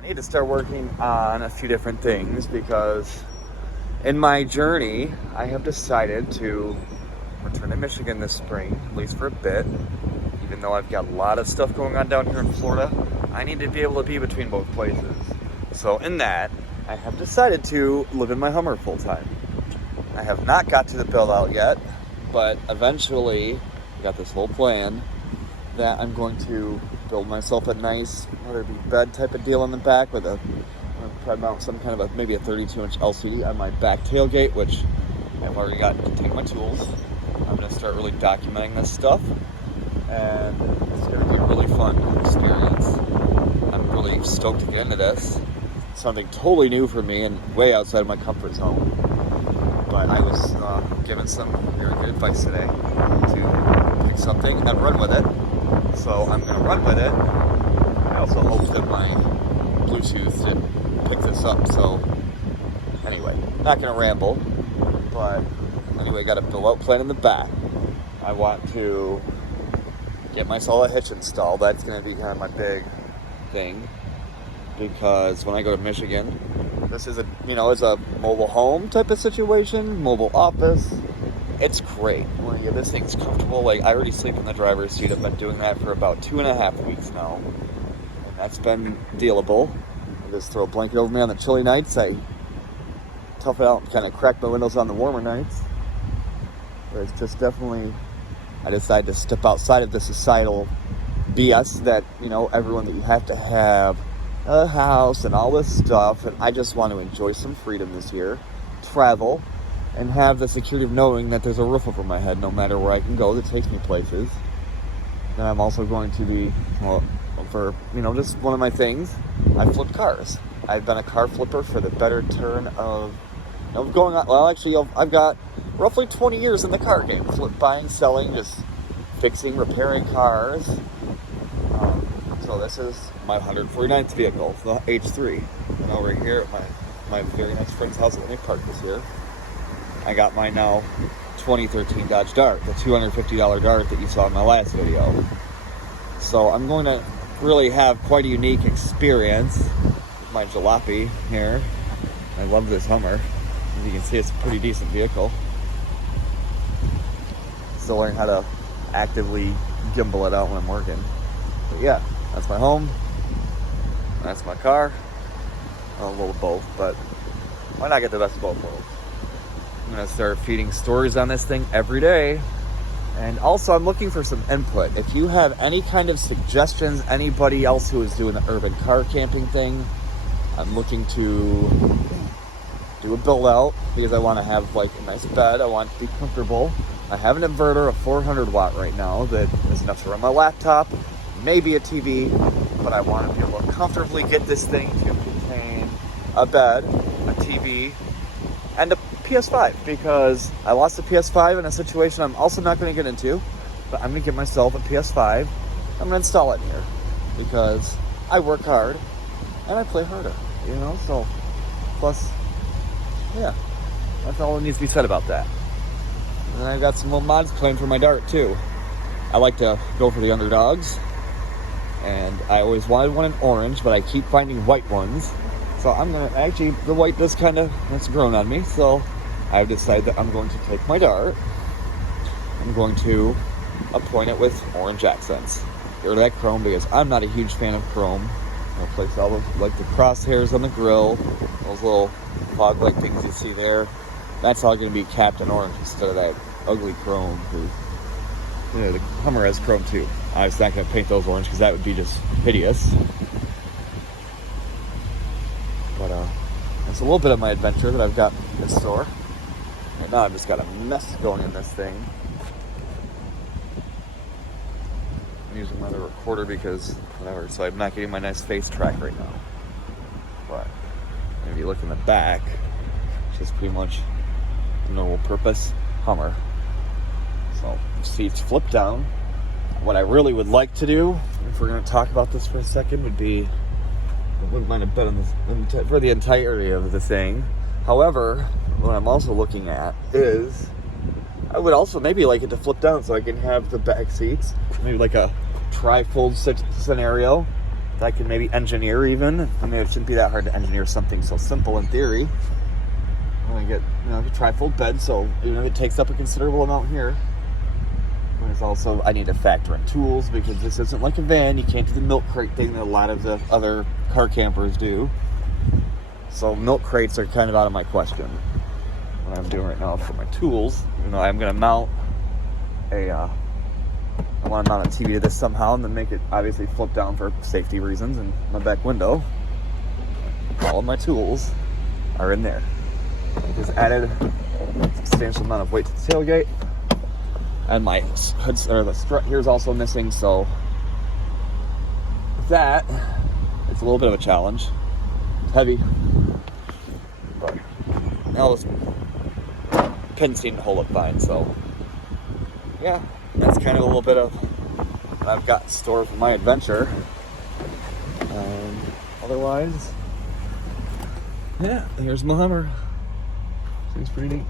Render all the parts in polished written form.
I need to start working on a few different things because in my journey, I have decided to return to Michigan this spring, at least for a bit. Even though I've got a lot of stuff going on down here in Florida, I need to be able to be between both places. So in that, I have decided to live in my Hummer full time. I have not got to the build out yet, but eventually I got this whole plan that I'm going to build myself a nice, whether it be bed type of deal in the back with I'm going to try to mount some kind of maybe a 32-inch LCD on my back tailgate, which I've already got to take my tools. I'm going to start really documenting this stuff, and it's going to be a really fun experience. I'm really stoked to get into this. It's something totally new for me and way outside of my comfort zone. But I was given some very good advice today to pick something and run with it. So I'm going to run with it. I also hope that my Bluetooth didn't pick this up. So anyway, not going to ramble. But anyway, got a build-out plan in the back. I want to get myself a hitch installed. That's going to be kind of my big thing. Because when I go to Michigan, this is it's a mobile home type of situation, mobile office. It's great. This thing's comfortable. Like, I already sleep in the driver's seat. I've been doing that for about 2.5 weeks now. And that's been dealable. I just throw a blanket over me on the chilly nights. I tough it out and kind of crack my windows on the warmer nights. But it's just definitely, I decided to step outside of the societal BS that, everyone that you have to have a house and all this stuff, and I just want to enjoy some freedom this year, travel, and have the security of knowing that there's a roof over my head no matter where I can go that takes me places. And I'm also going to be, for, just one of my things, I flip cars. I've been a car flipper for the better turn of going on, well, actually, I've got roughly 20 years in the car game, buying, selling, just fixing, repairing cars. So this is my 149th vehicle, the H3. And over here at my very nice friend's house that we parked this year, I got my now 2013 Dodge Dart, the $250 Dart that you saw in my last video. So I'm going to really have quite a unique experience with my jalopy here. I love this Hummer. As you can see, it's a pretty decent vehicle. Still learning how to actively gimbal it out when I'm working. But yeah. That's my home. That's my car. Well, a little of both, but why not get the best of both worlds? I'm going to start feeding stories on this thing every day. And also, I'm looking for some input. If you have any kind of suggestions, anybody else who is doing the urban car camping thing, I'm looking to do a build out because I want to have like a nice bed. I want to be comfortable. I have an inverter, a 400 watt right now that is enough to run my laptop. Maybe a TV, but I want to be able to comfortably get this thing to contain a bed, a TV, and a PS5, because I lost the PS5 in a situation I'm also not going to get into, but I'm going to get myself a PS5. I'm going to install it here, because I work hard, and I play harder, so, plus, yeah, that's all that needs to be said about that. And I've got some more mods planned for my Dart, too. I like to go for the underdogs. And I always wanted one in orange, but I keep finding white ones. So I'm going to, actually, the white does that's grown on me. So I've decided that I'm going to take my Dart. I'm going to appoint it with orange accents. Get rid of that chrome because I'm not a huge fan of chrome. I'll place all of, the crosshairs on the grill. Those little fog-like things you see there. That's all going to be capped in orange instead of that ugly chrome. The Hummer has chrome too. I was not going to paint those orange because that would be just hideous. But that's a little bit of my adventure that I've got in store. And now I've just got a mess going in this thing. I'm using my other recorder because whatever, so I'm not getting my nice face track right now. But if you look in the back, it's just pretty much a normal purpose Hummer. So seats flip down. What I really would like to do, if we're going to talk about this for a second, would be, I wouldn't mind a bed on this for the entirety of the thing. However, what I'm also looking at is, I would also maybe like it to flip down so I can have the back seats, maybe like a tri-fold scenario. that I can maybe engineer even. I mean, it shouldn't be that hard to engineer something so simple in theory. I'm gonna get, a trifold bed, so even if it takes up a considerable amount here. There's also, I need to factor in tools because this isn't like a van. You can't do the milk crate thing that a lot of the other car campers do. So milk crates are kind of out of my question. What I'm doing right now for my tools, I'm gonna mount I want to mount a TV to this somehow and then make it obviously flip down for safety reasons in my back window. All of my tools are in there. It has added a substantial amount of weight to the tailgate. And my hood, or the strut here is also missing, so with that, it's a little bit of a challenge. It's heavy, but all those pins seem to hold up fine, so yeah, that's kind of a little bit of what I've got in store for my adventure. Otherwise, yeah, here's my Hummer. Seems pretty neat.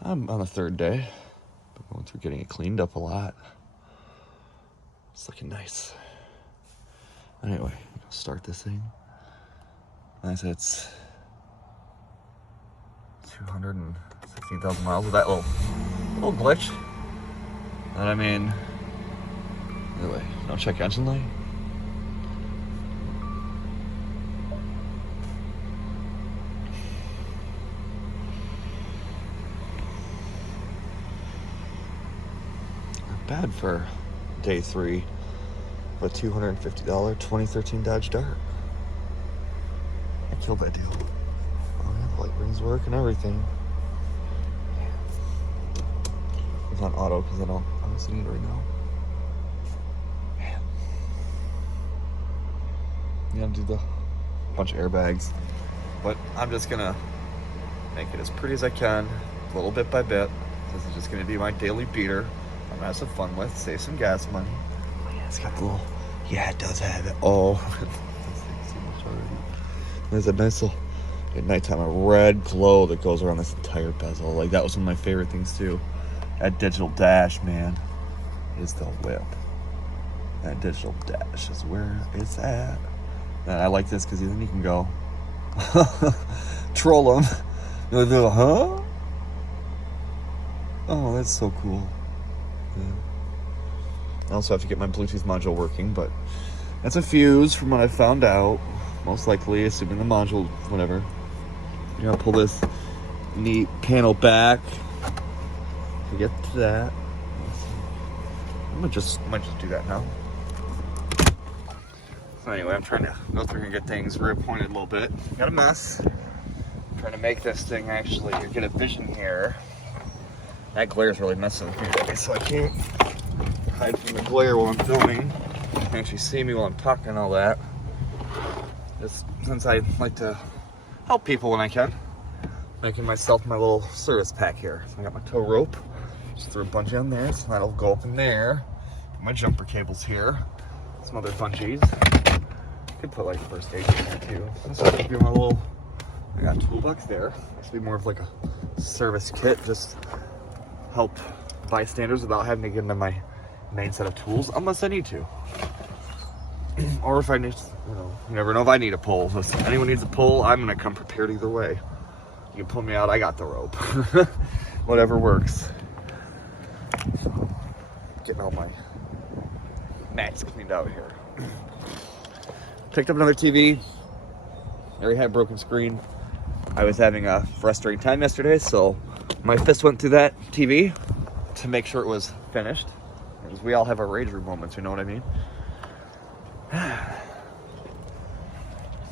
I'm on the third day. Been going through getting it cleaned up a lot. It's looking nice. Anyway, I'll start this thing. As it's 216,000 miles with that little glitch. And I mean, anyway, don't check engine light. Bad for day 3 of a $250 2013 Dodge Dart. I killed that deal. Oh yeah, the light rings work and everything. It's on auto because I don't honestly need it right now. Man. You gotta do the bunch of airbags. But I'm just gonna make it as pretty as I can, little bit by bit. This is just gonna be my daily beater. I'm gonna have some fun with, save some gas money. Oh yeah, it's got the little, yeah, it does have it. Oh, there's a nice little, at nighttime, a red glow that goes around this entire bezel. Like, that was one of my favorite things too. That digital dash, man, is the whip. That digital dash is where it's at. And I like this because then you can go troll them. They'll go, huh? Oh, that's so cool. I also have to get my Bluetooth module working, but that's a fuse from what I found out. Most likely, assuming the module, whatever. You're gonna pull this neat panel back to get to that. I might just do that now. So anyway, I'm trying to go through and get things reappointed a little bit. Got a mess. I'm trying to make this thing actually get a vision here. That glare is really messing with me today, so I can't hide from the glare while I'm filming. You can actually see me while I'm talking and all that. Just since I like to help people when I can. Making myself my little service pack here. So I got my tow rope. Just threw a bunch in there, so that'll go up in there. My jumper cables here. Some other bungees. Could put like first aid in there too. This will be my little, I got $2 there. This will be more of like a service kit. Just help bystanders without having to get into my main set of tools unless I need to. Or if I need, you never know if I need a pull. If anyone needs a pull, I'm gonna come prepared either way. You can pull me out, I got the rope. Whatever works. So, getting all my mats cleaned out here. Picked up another TV. I already had a broken screen. I was having a frustrating time yesterday, so my fist went through that TV to make sure it was finished. Because we all have our rage room moments, you know what I mean?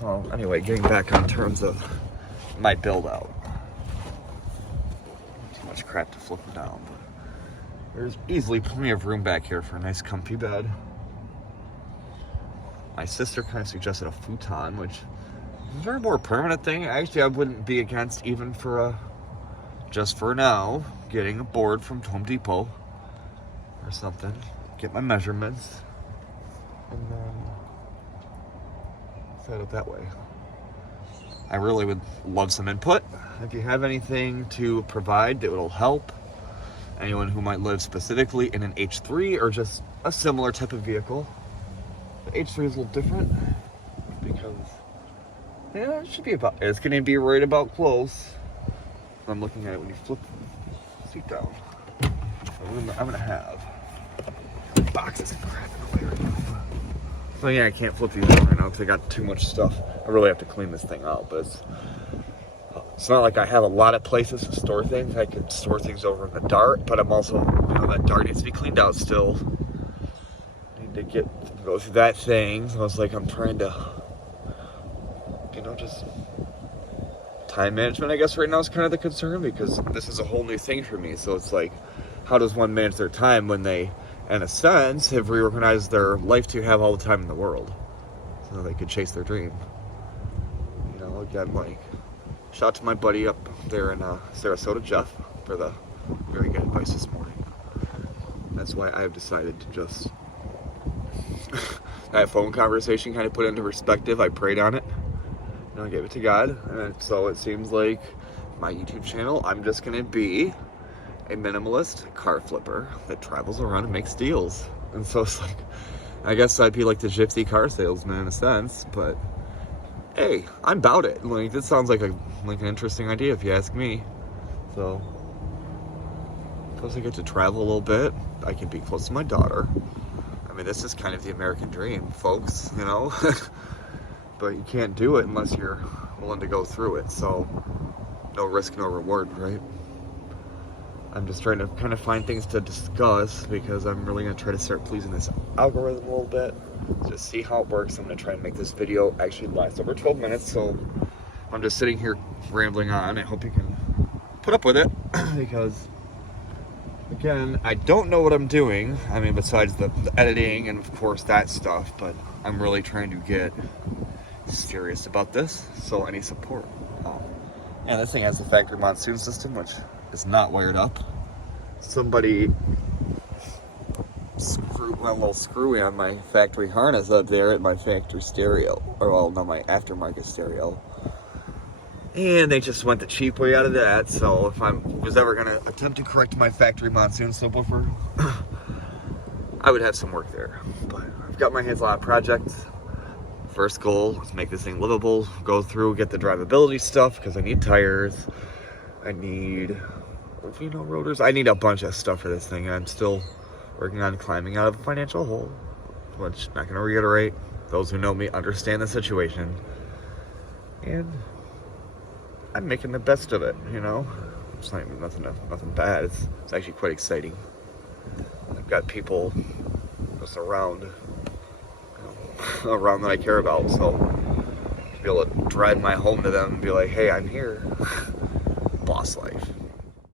So anyway, getting back on terms of my build out. Too much crap to flip down, but there's easily plenty of room back here for a nice comfy bed. My sister kind of suggested a futon, which is a very more permanent thing. Actually, I wouldn't be against even for just for now, getting a board from Home Depot or something. Get my measurements and then set it that way. I really would love some input. If you have anything to provide that will help anyone who might live specifically in an H3 or just a similar type of vehicle. The H3 is a little different because, yeah, it should be about, it's going to be right about close. I'm looking at it when you flip the seat down. I'm going to have boxes and crap in the way right now. So yeah, I can't flip these out right now because I got too much stuff. I really have to clean this thing out, but it's not like I have a lot of places to store things. I could store things over in the Dart, but I'm also, that Dart needs to be cleaned out still. Need to go through that thing. So it's like I'm trying to, just time management, I guess, right now is kind of the concern because this is a whole new thing for me. So it's like, how does one manage their time when they, in a sense, have reorganized their life to have all the time in the world so they could chase their dream? Again, like, shout out to my buddy up there in Sarasota, Jeff, for the very good advice this morning. That's why I've decided to just that phone conversation kind of put into perspective. I prayed on it, I gave it to God, and so it seems like my YouTube channel, I'm just going to be a minimalist car flipper that travels around and makes deals. And so it's like, I guess I'd be like the gypsy car salesman in a sense, but hey, I'm about it. Like, this sounds like an interesting idea if you ask me. So, plus I get to travel a little bit. I can be close to my daughter. I mean, this is kind of the American dream, folks, But you can't do it unless you're willing to go through it. So, no risk, no reward, right? I'm just trying to kind of find things to discuss because I'm really going to try to start pleasing this algorithm a little bit. Just see how it works. I'm going to try and make this video actually last over 12 minutes. So I'm just sitting here rambling on. I hope you can put up with it because, again, I don't know what I'm doing. I mean, besides the editing and, of course, that stuff. But I'm really trying to get serious about this. So any support. And this thing has the factory monsoon system, which is not wired up. Somebody went a little screwy on my factory harness up there at my factory stereo, or well, no, my aftermarket stereo, and they just went the cheap way out of that. So if I was ever going to attempt to correct my factory monsoon subwoofer, I would have some work there. But I've got my hands on a lot of projects. First goal is make this thing livable, go through, get the drivability stuff because I need tires, I need rotors. I need a bunch of stuff for this thing. I'm still working on climbing out of a financial hole, which I'm not going to reiterate. Those who know me understand the situation. And I'm making the best of it, It's not even nothing bad. It's actually quite exciting. I've got people just around that I care about, so to be able to drive my home to them and be like, hey, I'm here. Boss life.